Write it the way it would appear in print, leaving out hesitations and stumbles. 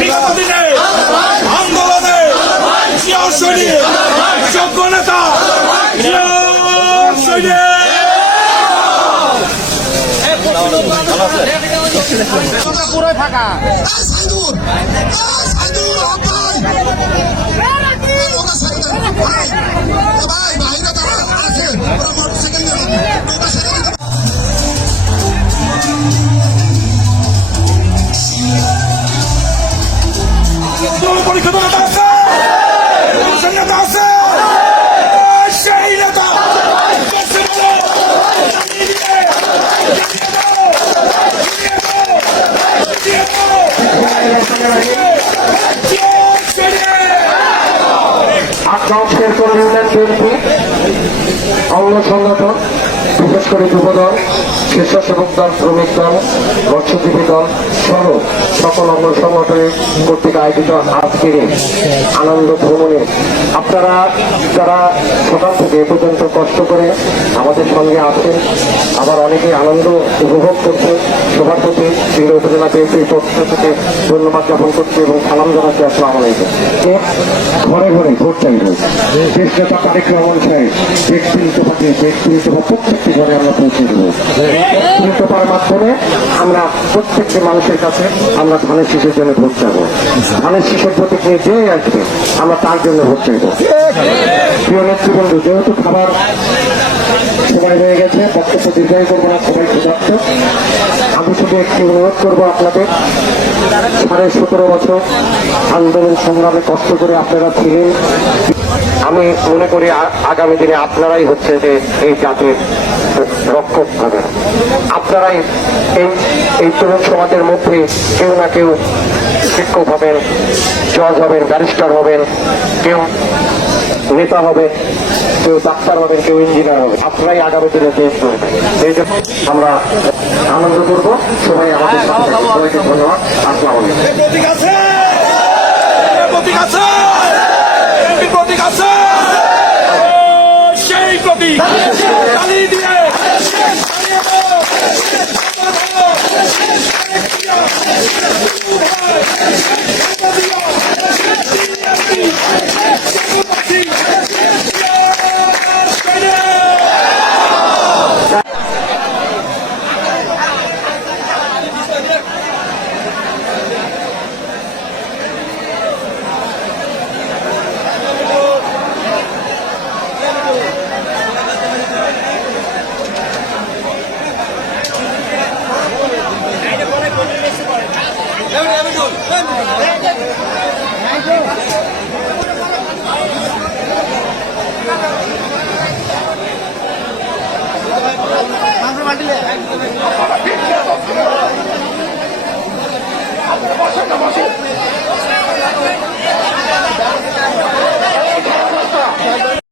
বিগত দিনে আন্দোলনে যোগ্য নেতা পুরো ফাঁকা পরীক্ষা নেতা আছে, নেতা আছে, সেই নেতা আজকের কর্মীদের বিএনপি অঙ্গ সংগঠন, বিশেষ করে যুবদল, স্বেচ্ছাসেবক দল, শ্রমিক দল, মৎস্যজীবী দল সহ সকল অঙ্গ সংগঠনের কর্তৃক আয়োজিত আজকের আনন্দ ভ্রমণে আপনারা যারা সকাল থেকে এ পর্যন্ত কষ্ট করে আমাদের সঙ্গে আছেন, আবার অনেকেই আনন্দ উপভোগ করছেন, সবার প্রতি সিংড়া উপজেলা বিএনপির পক্ষ থেকে ধন্যবাদ জ্ঞাপন করছি এবং সালাম জানাচ্ছি। আসসালামু আলাইকুম। ঘরে ঘরে ভোট চাইবে দেশ নেতা তারেক রহমান সাহেব ব্যক্তিগত প্রত্যেকটি ঘরে আমরা পৌঁছে দেব। ব্যক্তিগততার মাধ্যমে আমরা প্রত্যেকটি মানুষের কাছে আমরা ধানের শীষের জন্য ভোট চাইব। ধানের শীষের প্রতীক নিয়ে যে আসবে আমরা তার জন্য ভোট চাইব। প্রিয় নেতৃবৃন্দু, যেহেতু খাবার সময় হয়ে গেছে, বক্তব্য দীর্ঘায়ী করবো না, সবাই ক্ষুধার্ত। আমি শুধু একটি অনুরোধ করবো আপনাদের, 17.5 বছর আন্দোলন সংগ্রামে কষ্ট করে আপনারা ছিলেন। আমি মনে করি আগামী দিনে আপনারাই হচ্ছে যে এই জাতির রক্ষক হবেন। আপনারাই এই তরুণ সমাজের মধ্যে কেউ না কেউ শিক্ষক হবেন, জজ হবেন, ব্যারিস্টার হবেন, কেউ নেতা হবে, কেউ ডাক্তার হবেন, কেউ ইঞ্জিনিয়ার হবে। আপনারাই আগামী দিনে দেশ করবেন। এই জন্য আমরা আনন্দ করবো। সবাই আমাদের সাথে সবাইকে ধন্যবাদ। আসসালামু আলাইকুম। সেই প্রতীক চালিয়ে দিয়ে মাংস বাটিলে